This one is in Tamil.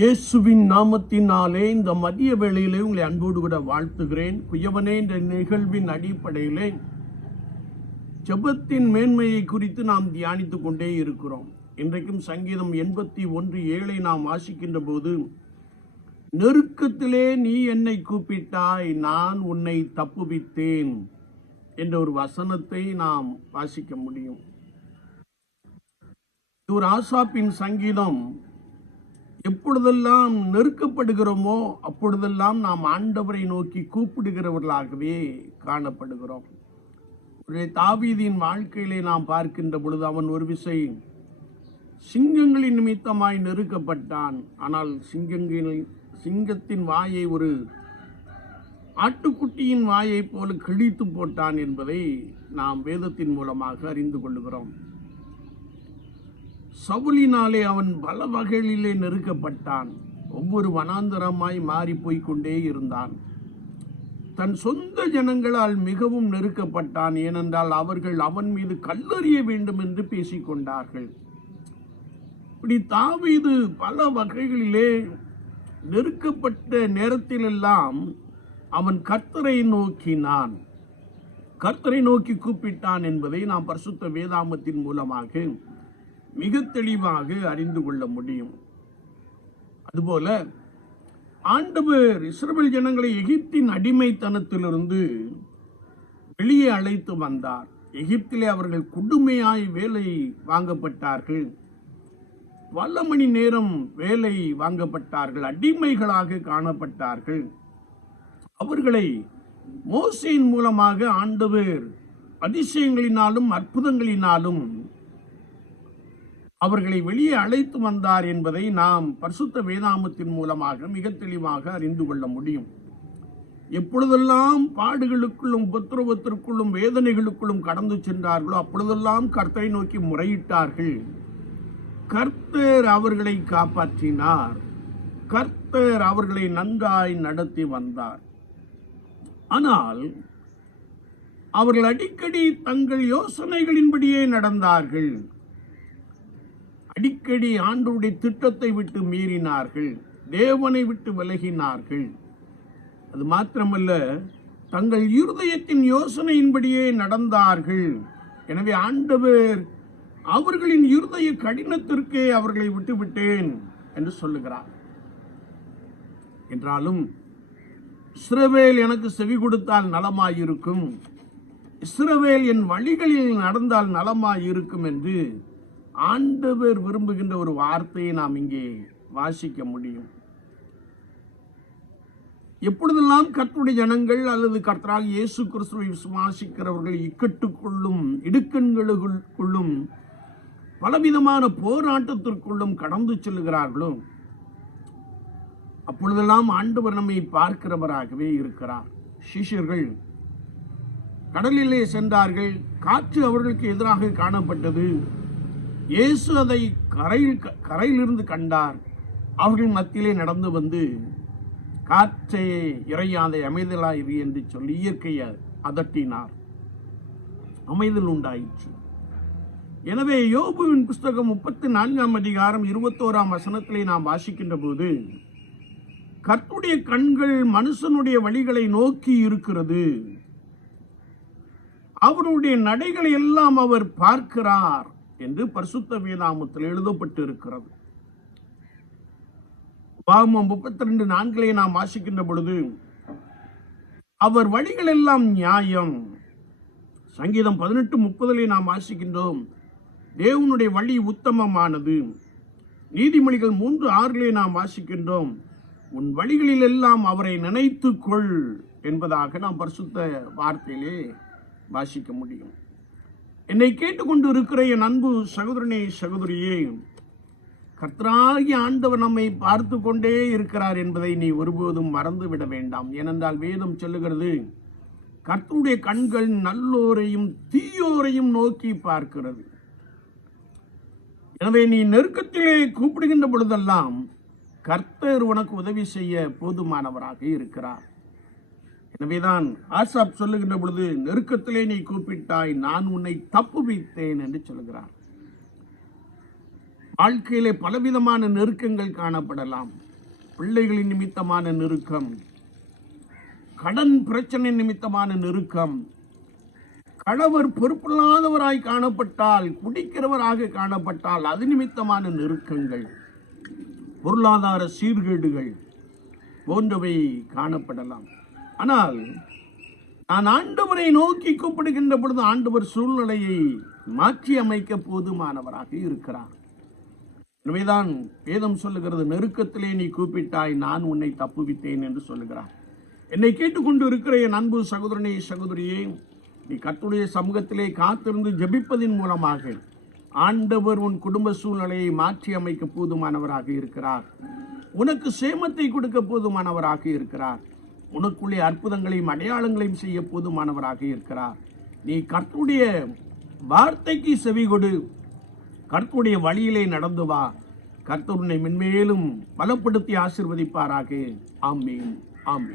இயேசுவின் நாமத்தினாலே இந்த மதிய வேளையிலே உங்களை அன்போடு கூட வாழ்த்துகிறேன். குயவனே என்ற நிகழ்வின் அடிப்படையிலே ஜெபத்தின் மேன்மையை குறித்து நாம் தியானித்து கொண்டே இருக்கிறோம். இன்றைக்கும் சங்கீதம் எண்பத்தி ஒன்று ஏழை நாம் வாசிக்கின்ற போது நெருக்கத்திலே நீ என்னை கூப்பிட்டாய் நான் உன்னை தப்புவித்தேன் என்ற ஒரு வசனத்தை நாம் வாசிக்க முடியும். இது ஒரு ஆசாப்பின் சங்கீதம். எப்பொழுதெல்லாம் நெருக்கப்படுகிறோமோ அப்பொழுதெல்லாம் நாம் ஆண்டவரை நோக்கி கூப்பிடுகிறவர்களாகவே காணப்படுகிறோம். ஒரு தாவீதியின் வாழ்க்கையிலே நாம் பார்க்கின்ற பொழுது அவன் ஒரு விசை சிங்கங்களின் நிமித்தமாய் நெருக்கப்பட்டான். ஆனால் சிங்கங்களின் சிங்கத்தின் வாயை ஒரு ஆட்டுக்குட்டியின் வாயை போல கிழித்து போட்டான் என்பதை நாம் வேதத்தின் மூலமாக அறிந்து கொள்ளுகிறோம். சவுலினாலே அவன் பல வகைகளிலே நெருக்கப்பட்டான். ஒவ்வொரு வனாந்தரமாய் மாறி போய்கொண்டே இருந்தான். தன் சொந்த ஜனங்களால் மிகவும் நெருக்கப்பட்டான். ஏனென்றால் அவர்கள் அவன் மீது கல்லறிய வேண்டும் என்று பேசிக்கொண்டார்கள். இப்படி தாவீது பல வகைகளிலே நெருக்கப்பட்ட நேரத்திலெல்லாம் அவன் கர்த்தரை நோக்கினான். கர்த்தரை நோக்கி கூப்பிட்டான் என்பதை நாம் பரிசுத்த வேதாமத்தின் மூலமாக மிக தெளிவாக அறிந்து கொள்ள முடியும். அதுபோல ஆண்டவர் இஸ்ரேல் ஜனங்களை எகிப்தின் அடிமைத்தனத்திலிருந்து வெளியே அழைத்து வந்தார். எகிப்திலே அவர்கள் கொடுமையாய் வேலை வாங்கப்பட்டார்கள். பல மணி நேரம் வேலை வாங்கப்பட்டார்கள் அடிமைகளாக காணப்பட்டார்கள். அவர்களை மோசையின் மூலமாக ஆண்டவர் அதிசயங்களினாலும் அற்புதங்களினாலும் அவர்களை வெளியே அழைத்து வந்தார் என்பதை நாம் பரிசுத்த வேதாமத்தின் மூலமாக மிக தெளிவாக அறிந்து கொள்ள முடியும். எப்பொழுதெல்லாம் பாடுகளுக்குள்ளும் உபத்திரவத்திற்குள்ளும் வேதனைகளுக்குள்ளும் கடந்து சென்றார்களோ அப்பொழுதெல்லாம் கர்த்தரை நோக்கி முறையிட்டார்கள். கர்த்தர் அவர்களை காப்பாற்றினார். கர்த்தர் அவர்களை நன்றாய் நடத்தி வந்தார். ஆனால் அவர்கள் அடிக்கடி தங்கள் யோசனைகளின்படியே நடந்தார்கள். அடிக்கடி ஆண்டவருடைய திட்டத்தை விட்டு மீறினார்கள் தேவனை விட்டு விலகினார்கள். அது மாத்திரமல்ல தங்கள் இருதயத்தின் யோசனையின்படியே நடந்தார்கள். எனவே ஆண்டவர் அவர்களின் இருதய கடினத்திற்கே அவர்களை விட்டுவிட்டேன் என்று சொல்லுகிறார். என்றாலும் இஸ்ரவேல் எனக்கு செவி கொடுத்தால் நலமாயிருக்கும். இஸ்ரவேல் என் வழிகளில் நடந்தால் நலமாயிருக்கும் என்று ஆண்டவர் விரும்புகின்ற ஒரு வார்த்தையை நாம் இங்கே வாசிக்க முடியும். எப்பொழுதெல்லாம் கர்த்தருடைய ஜனங்கள் அல்லது கர்த்தராக இயேசு கிறிஸ்துவை விசுவாசிக்கிறவர்கள் இக்கட்டுக்குள்ளும் இடுக்கண்களுக்குள்ளும் பலவிதமான போராட்டத்திற்குள்ளும் கடந்து செல்கிறார்களோ அப்பொழுதெல்லாம் ஆண்டவர் நம்மை பார்க்கிறவராகவே இருக்கிறார். சிஷ்யர்கள் கடலிலே சென்றார்கள். காற்று அவர்களுக்கு எதிராக காணப்பட்டது. இயேசு அதை கரையில் கரையிலிருந்து கண்டார். அவர்கள் மத்தியிலே நடந்து வந்து காற்றை இறையாதை அமைதலாயிரு என்று சொல்லி இயற்கையை அதட்டினார். அமைதல் உண்டாயிற்று. எனவே யோபுவின் புஸ்தகம் முப்பத்தி நான்காம் அதிகாரம் இருபத்தோராம் வசனத்திலே நாம் வாசிக்கின்ற போது கர்த்துடைய கண்கள் மனுஷனுடைய வழிகளை நோக்கி இருக்கிறது. அவருடைய நடைகளை எல்லாம் அவர் பார்க்கிறார். என்று பரிசுத்த வேதாமத்தில் எழுதப்பட்டு இருக்கிறது பாவம் முப்பத்தி ரெண்டு நான்கிலே நாம் வாசிக்கின்ற பொழுது அவர் வழிகள் எல்லாம் நியாயம். சங்கீதம் பதினெட்டு முப்பதிலே நாம் வாசிக்கின்றோம் தேவனுடைய வழி உத்தமமானது. நீதிமொழிகள் மூன்று ஆறிலே நாம் வாசிக்கின்றோம் உன் வழிகளில் எல்லாம் அவரை நினைத்துக்கொள் என்பதாக நாம் பரிசுத்த வார்த்தையிலே வாசிக்க முடியும். என்னை கேட்டுக்கொண்டு இருக்கிற என் அன்பு சகோதரனே சகோதரியே கர்த்தராகி ஆண்டவர் நம்மை பார்த்து கொண்டே இருக்கிறார் என்பதை நீ ஒருபோதும் மறந்து விட வேண்டாம். ஏனென்றால் வேதம் சொல்லுகிறது கர்த்தருடைய கண்கள் நல்லோரையும் தீயோரையும் நோக்கி பார்க்கிறது. எனவே நீ நெருக்கத்திலே கூப்பிடுகின்ற பொழுதெல்லாம் கர்த்தர் உனக்கு உதவி செய்ய போதுமானவராக இருக்கிறார். எனவேதான் ஆசாப் சொல்லுகின்ற பொழுது நெருக்கத்திலே நீ கூப்பிட்டாய் நான் உன்னை தப்பு வைத்தேன் என்று சொல்கிறார் வாழ்க்கையிலே பலவிதமான நெருக்கங்கள் காணப்படலாம். பிள்ளைகளின் நிமித்தமான நெருக்கம் கடன் பிரச்சனை நிமித்தமான நெருக்கம் கணவர் பொறுப்பில்லாதவராய் காணப்பட்டால் குடிக்கிறவராக காணப்பட்டால் அது நிமித்தமான நெருக்கங்கள் பொருளாதார சீர்கேடுகள் போன்றவை காணப்படலாம். ஆனால் நான் ஆண்டவரை நோக்கி கூப்பிடுகின்ற பொழுது ஆண்டவர் சூழ்நிலையை மாற்றி அமைக்க போதுமானவராக இருக்கிறார். எனவேதான் வேதம் சொல்லுகிறது நெருக்கத்திலே நீ கூப்பிட்டாய் நான் உன்னை தப்புவித்தேன் என்று சொல்லுகிறார். என்னை கேட்டுக்கொண்டு இருக்கிற என் அன்பு சகோதரனே சகோதரியே நீ கத்துடைய சமூகத்திலே காத்திருந்து ஜபிப்பதின் மூலமாக ஆண்டவர் உன் குடும்ப சூழ்நிலையை மாற்றி அமைக்க போதுமானவராக இருக்கிறார். உனக்கு சேமத்தை கொடுக்க போதுமானவராக இருக்கிறார். உனக்குள்ளே அற்புதங்களையும் அடையாளங்களையும் செய்ய போதுமானவராக இருக்கிறார். நீ கர்த்துடைய வார்த்தைக்கு செவி கொடு. கர்த்துடைய வழியிலே நடந்து வா. கர்த்தருனை மென்மேலும் பலப்படுத்தி ஆசிர்வதிப்பாராக. ஆமீன். ஆமீன்.